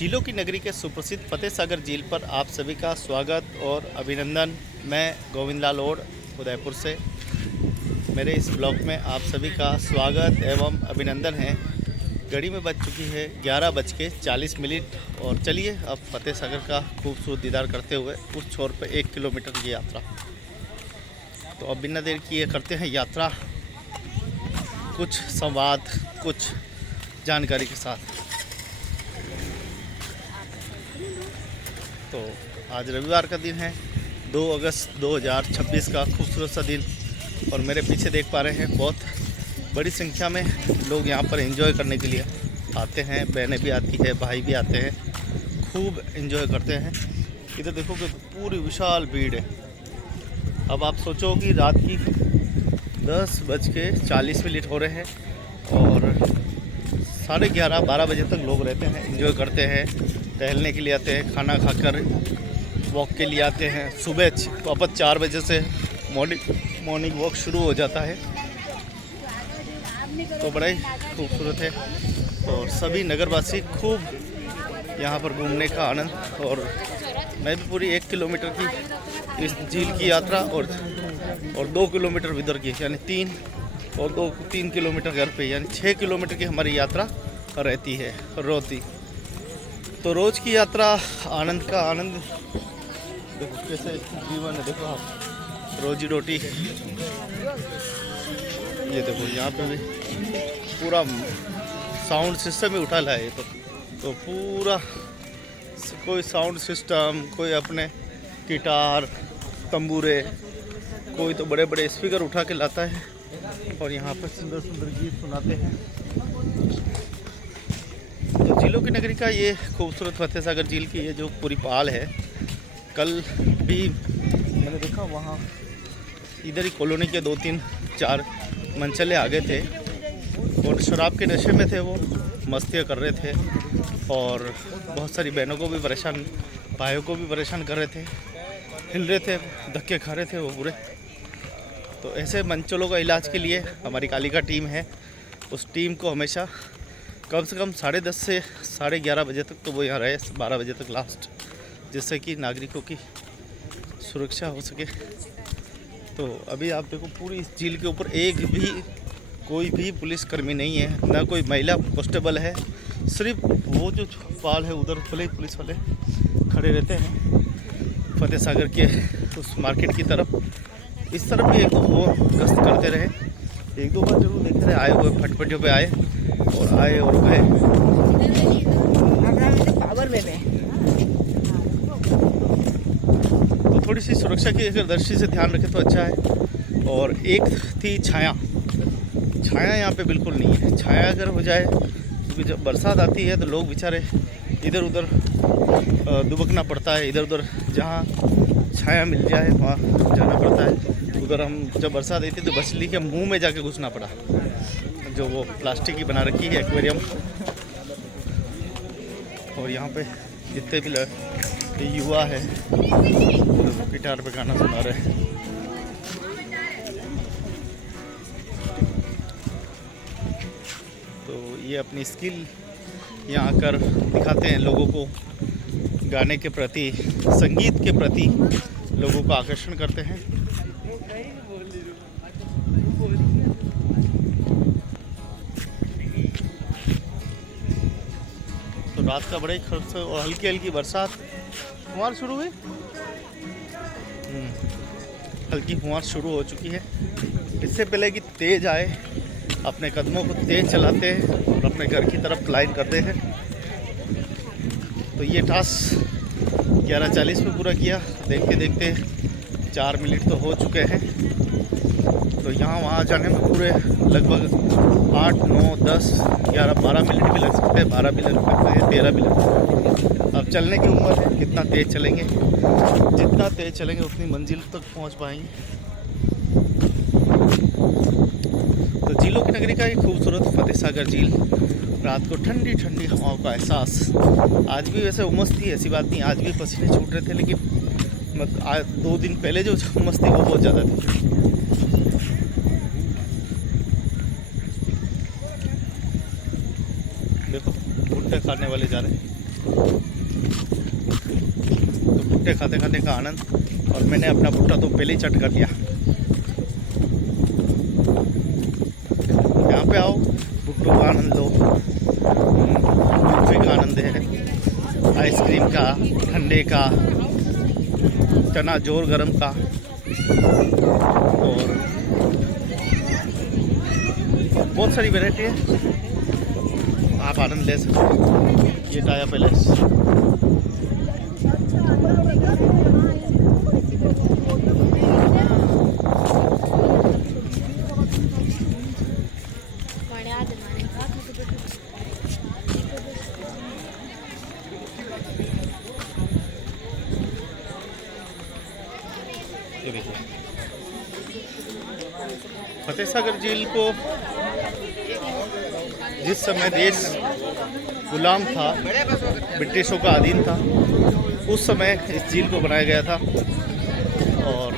झीलों की नगरी के सुप्रसिद्ध फतेह सागर झील पर आप सभी का स्वागत और अभिनंदन। मैं गोविंद लाल ओड उदयपुर से। मेरे इस ब्लॉग में आप सभी का स्वागत एवं अभिनंदन है। घड़ी में बज चुकी है 11:40 और चलिए अब फतेह सागर का खूबसूरत दीदार करते हुए उस छोर पर 1 किलोमीटर की यात्रा। तो अब बिना देर किए करते हैं यात्रा, कुछ संवाद, कुछ जानकारी के साथ। तो आज रविवार का दिन है, 2 अगस्त 2026 का खूबसूरत सा दिन। और मेरे पीछे देख पा रहे हैं बहुत बड़ी संख्या में लोग यहाँ पर एंजॉय करने के लिए आते हैं। बहनें भी आती है, भाई भी आते हैं, खूब एंजॉय करते हैं। इधर देखो कि पूरी विशाल भीड़ है। अब आप सोचो कि रात की 10:40 हो रहे हैं और 11:30-12 बजे तक लोग रहते हैं, एंजॉय करते हैं, टहलने के लिए आते हैं, खाना खाकर वॉक के लिए आते हैं। सुबह वापस 4 बजे से मॉर्निंग वॉक शुरू हो जाता है। तो बड़ा ही खूबसूरत है और सभी नगरवासी खूब यहाँ पर घूमने का आनंद। और मैं भी पूरी 1 किलोमीटर की इस झील की यात्रा और 2 किलोमीटर इधर की, यानी 3 किलोमीटर घर पे, यानी 6 किलोमीटर की हमारी यात्रा रहती है रोती। तो रोज़ की यात्रा आनंद का आनंद। देखो कैसे जीवन है, देखो आप, रोजी रोटी। ये देखो यहाँ पे भी पूरा साउंड सिस्टम ही उठा लाया है। तो पूरा कोई साउंड सिस्टम, कोई अपने गिटार, तंबूरे, कोई तो बड़े बड़े स्पीकर उठा के लाता है और यहाँ पर सुंदर सुंदर गीत सुनाते हैं। तो झीलों की नगरी का ये खूबसूरत फतेह सागर झील की ये जो पूरी पाल है, कल भी मैंने देखा वहाँ इधर ही कॉलोनी के 2-3-4 मनचले आ गए थे और शराब के नशे में थे, वो मस्तियाँ कर रहे थे और बहुत सारी बहनों को भी परेशान, भाइयों को भी परेशान कर रहे थे, हिल रहे थे, धक्के खा रहे थे वो पूरे। तो ऐसे मंचलों का इलाज के लिए हमारी कालिका टीम है। उस टीम को हमेशा कम से कम 10:30 से 11:30 बजे तक तो वो यहाँ रहे, 12 बजे तक लास्ट, जिससे कि नागरिकों की सुरक्षा हो सके। तो अभी आप देखो पूरी इस झील के ऊपर कोई भी पुलिसकर्मी नहीं है, ना कोई महिला कांस्टेबल है। सिर्फ वो जो पाल है उधर खुले पुलिस वाले खड़े रहते हैं फतेह सागर के उस मार्केट की तरफ। इस तरफ भी 1-2 वो गश्त करते रहे, 1-2 बार जरूर देखे रहे, आए हुए फटफटियों पे आए और गए। तो थोड़ी सी सुरक्षा की अगर दृष्टि से ध्यान रखें तो अच्छा है। और एक थी छाया यहाँ पे बिल्कुल नहीं है। छाया अगर हो जाए, क्योंकि जब बरसात आती है तो लोग बेचारे इधर उधर दुबकना पड़ता है, इधर उधर जहाँ छाया मिल जाए वहाँ जाना पड़ता है। उधर हम जब बरसात आई थी तो मछली के मुंह में जाके घुसना पड़ा, जो वो प्लास्टिक की बना रखी है एक्वेरियम। और यहाँ पे जितने भी युवा है तो गिटार पे गाना सुना रहे हैं। तो ये अपनी स्किल यहाँ आकर दिखाते हैं लोगों को, गाने के प्रति, संगीत के प्रति लोगों को आकर्षण करते हैं। तो रात का बड़ा ही खर्च और हल्की हल्की बरसात, फुहार शुरू हुई, हल्की फुहार शुरू हो चुकी है। इससे पहले कि तेज आए, अपने कदमों को तेज चलाते हैं और अपने घर की तरफ क्लाइंब करते हैं। तो ये टास्क 11:40 में पूरा किया। देखते देखते 4 मिनट तो हो चुके हैं। तो यहाँ वहाँ जाने में पूरे लगभग 8, 9, 10, 11, 12 मिनट भी लग सकते हैं, 12 भी लग सकते हैं, 13 भी लग सकते हैं। अब चलने की उम्र है, कितना तेज़ चलेंगे, जितना तेज़ चलेंगे उतनी मंजिल तक पहुँच पाएंगे। तो झीलों की नगरी का एक खूबसूरत फतेह सागर झील, रात को ठंडी ठंडी हवाओं का एहसास। आज भी वैसे उमस थी, ऐसी बात नहीं, आज भी पसीने छूट रहे थे, लेकिन 2 दिन पहले जो उमस थी वो बहुत ज़्यादा थी। देखो भुट्टे खाने वाले जा रहे हैं। तो भुट्टे खाते खाते का आनंद, और मैंने अपना भुट्टा तो पहले ही चट कर लिया। यहाँ पे आओ, भुट्टों का आनंद लो, कुल्फी का आनंद है, आइसक्रीम का, ठंडे का, चना जोर गरम का, और बहुत सारी वैरायटी है, आप आनंद ले सकते हो। ये टाया पैलेस, ये देखिए फतेह सागर झील को जिस समय देश गुलाम था, ब्रिटिशों का अधीन था, उस समय इस झील को बनाया गया था। और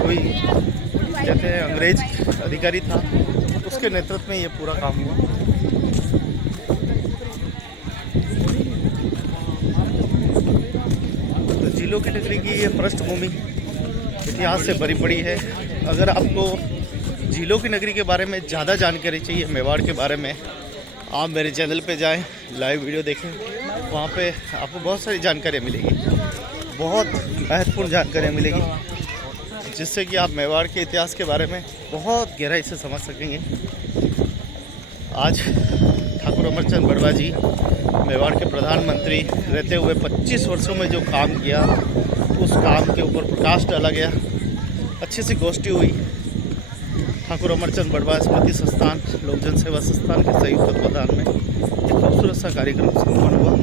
कोई कहते हैं अंग्रेज अधिकारी था, उसके नेतृत्व में ये पूरा काम हुआ। तो झीलों की नगरी की ये पृष्ठभूमि इतिहास से भरी पड़ी है। अगर आपको झीलों की नगरी के बारे में ज़्यादा जानकारी चाहिए, मेवाड़ के बारे में, आप मेरे चैनल पे जाएं, लाइव वीडियो देखें, वहाँ पे आपको बहुत सारी जानकारियाँ मिलेगी, बहुत महत्वपूर्ण जानकारियाँ मिलेगी, जिससे कि आप मेवाड़ के इतिहास के बारे में बहुत गहराई से समझ सकेंगे। आज ठाकुर अमरचंद बड़वा जी मेवाड़ के प्रधानमंत्री रहते हुए 25 वर्षों में जो काम किया, उस काम के ऊपर प्रकाश डाला गया। अच्छी सी गोष्ठी हुई। ठाकुर अमरचंद बड़वा स्मृति संस्थान, लोक जन सेवा संस्थान के संयुक्त तत्वाधान में एक खूबसूरत सा कार्यक्रम संपन्न हुआ।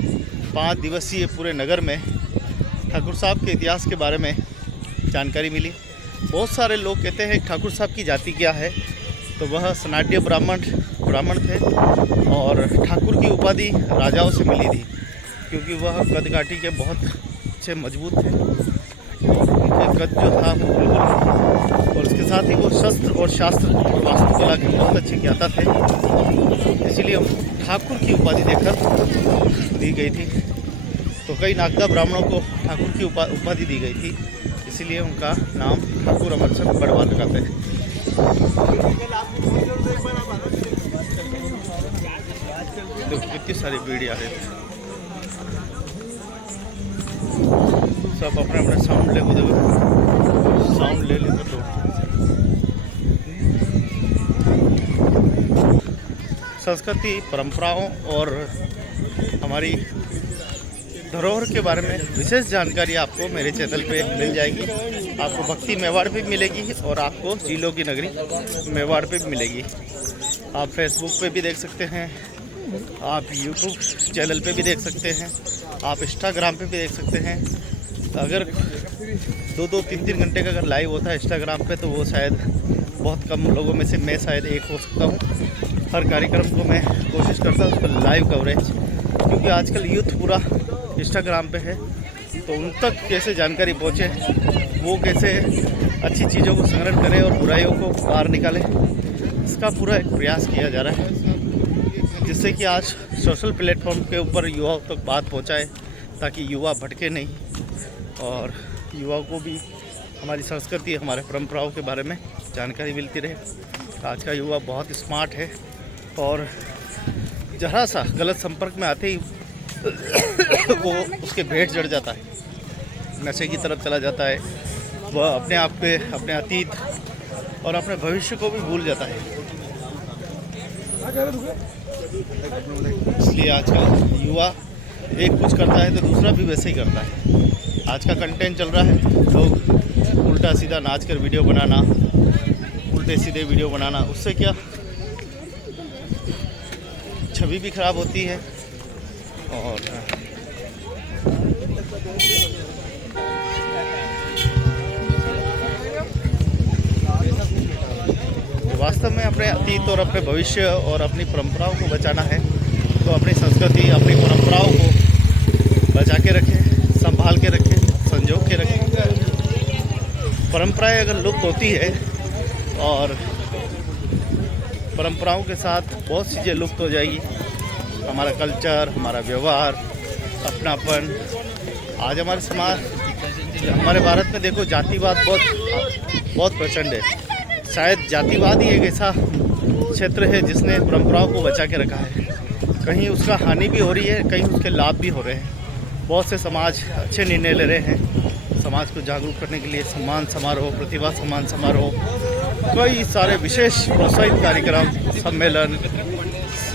5 दिवसीय पूरे नगर में ठाकुर साहब के इतिहास के बारे में जानकारी मिली। बहुत सारे लोग कहते हैं ठाकुर साहब की जाति क्या है, तो वह सनाट्य ब्राह्मण थे, और ठाकुर की उपाधि राजाओं से मिली थी, क्योंकि वह कदकाठी के बहुत अच्छे मजबूत थे, और उनके कद जो था वो बिल्कुल, और उसके साथ ही वो शस्त्र और शास्त्र और वास्तुकला के बहुत अच्छे ज्ञाता थे, इसीलिए ठाकुर की उपाधि देकर दी गई थी। तो कई नागदा ब्राह्मणों को ठाकुर की उपाधि दी गई थी, इसीलिए उनका नाम ठाकुर अमरचंद बड़वा लगाते हैं। तो कितनी सारी भीड़ आ रही थी, सब अपने अपने साउंड ले को देखो, साउंड ले लेते तो संस्कृति, परंपराओं और हमारी धरोहर के बारे में विशेष जानकारी आपको मेरे चैनल पे मिल जाएगी। आपको भक्ति मेवाड़ पे भी मिलेगी, और आपको झीलों की नगरी मेवाड़ पे भी मिलेगी। आप फेसबुक पे भी देख सकते हैं, आप यूट्यूब चैनल पे भी देख सकते हैं, आप इंस्टाग्राम पे भी देख सकते हैं। अगर 2-2, 3-3 घंटे का अगर लाइव होता है इंस्टाग्राम पे, तो वो शायद बहुत कम लोगों में से मैं शायद एक हो सकता हूँ। हर कार्यक्रम को मैं कोशिश करता हूँ उसको लाइव कवरेज, क्योंकि आजकल यूथ पूरा इंस्टाग्राम पे है, तो उन तक कैसे जानकारी पहुँचे, वो कैसे अच्छी चीज़ों को संग्रहण करें और बुराइयों को बाहर निकालें, इसका पूरा एक प्रयास किया जा रहा है, जिससे कि आज सोशल प्लेटफॉर्म के ऊपर युवाओं तक बात पहुँचाए, ताकि युवा भटके नहीं, और युवाओं को भी हमारी संस्कृति, हमारे परंपराओं के बारे में जानकारी मिलती रहे। आज का युवा बहुत स्मार्ट है, और जरा सा गलत संपर्क में आते ही वो उसके भेंट चढ़ जाता है, नशे की तरफ चला जाता है, वह अपने आप पे, अपने अतीत और अपने भविष्य को भी भूल जाता है। इसलिए आजकल युवा एक कुछ करता है तो दूसरा भी वैसे ही करता है। आज का कंटेंट चल रहा है, लोग उल्टा सीधा नाच कर वीडियो बनाना, उल्टे सीधे वीडियो बनाना, उससे क्या छवि भी खराब होती है, और वास्तव में अपने अतीत और अपने भविष्य और अपनी परंपराओं को बचाना है, तो अपनी संस्कृति, अपनी परंपराओं को बचा के रखें, संभाल के रखें, संजो के रखें। परंपराएं अगर लुप्त होती है, और परंपराओं के साथ बहुत चीज़ें लुप्त हो जाएगी, हमारा कल्चर, हमारा व्यवहार, अपनापन। आज हमारे समाज, हमारे भारत में देखो जातिवाद बहुत प्रचंड है। शायद जातिवाद ही एक ऐसा क्षेत्र है जिसने परंपराओं को बचा के रखा है। कहीं उसका हानि भी हो रही है, कहीं उसके लाभ भी हो रहे हैं। बहुत से समाज अच्छे निर्णय ले रहे हैं समाज को जागरूक करने के लिए। सम्मान समारोह, प्रतिभा सम्मान समारोह, कई सारे विशेष प्रोत्साहित कार्यक्रम, सम्मेलन,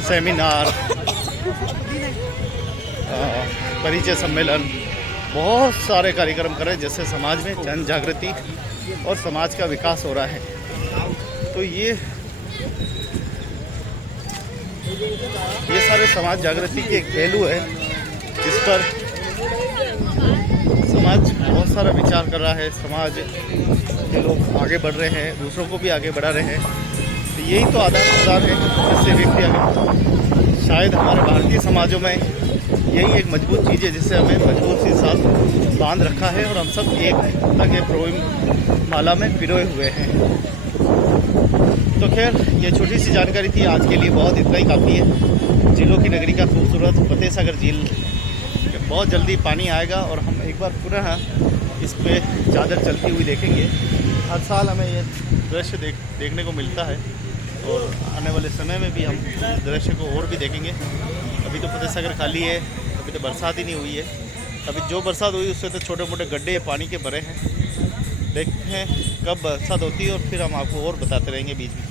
सेमिनार, परिचय सम्मेलन, बहुत सारे कार्यक्रम कर रहे हैं जिससे समाज में जन जागृति और समाज का विकास हो रहा है। तो ये सारे समाज जागृति के एक पहलू है जिस पर समाज बहुत सारा विचार कर रहा है। समाज के लोग आगे बढ़ रहे हैं, दूसरों को भी आगे बढ़ा रहे हैं। तो यही तो आदान प्रदान है जिससे व्यक्ति आगे। शायद हमारे भारतीय समाजों में यही एक मजबूत चीज़ है जिससे हमें मजबूत सी साथ बांध रखा है और हम सब एक के प्रेम माला में पिरोए हुए हैं। तो खैर, ये छोटी सी जानकारी थी आज के लिए, बहुत इतना ही काफ़ी है। झीलों की नगरी का खूबसूरत फतेह सागर झील, बहुत जल्दी पानी आएगा और हम एक बार पुनः इस पे चादर चलती हुई देखेंगे। हर साल हमें ये दृश्य देखने को मिलता है और आने वाले समय में भी हम इस दृश्य को और भी देखेंगे। अभी तो फतेह सागर खाली है, अभी तो बरसात ही नहीं हुई है। अभी जो बरसात हुई उससे तो छोटे मोटे गड्ढे पानी के भरे हैं। देखते हैं कब बरसात होती है और फिर हम आपको और बताते रहेंगे बीच में।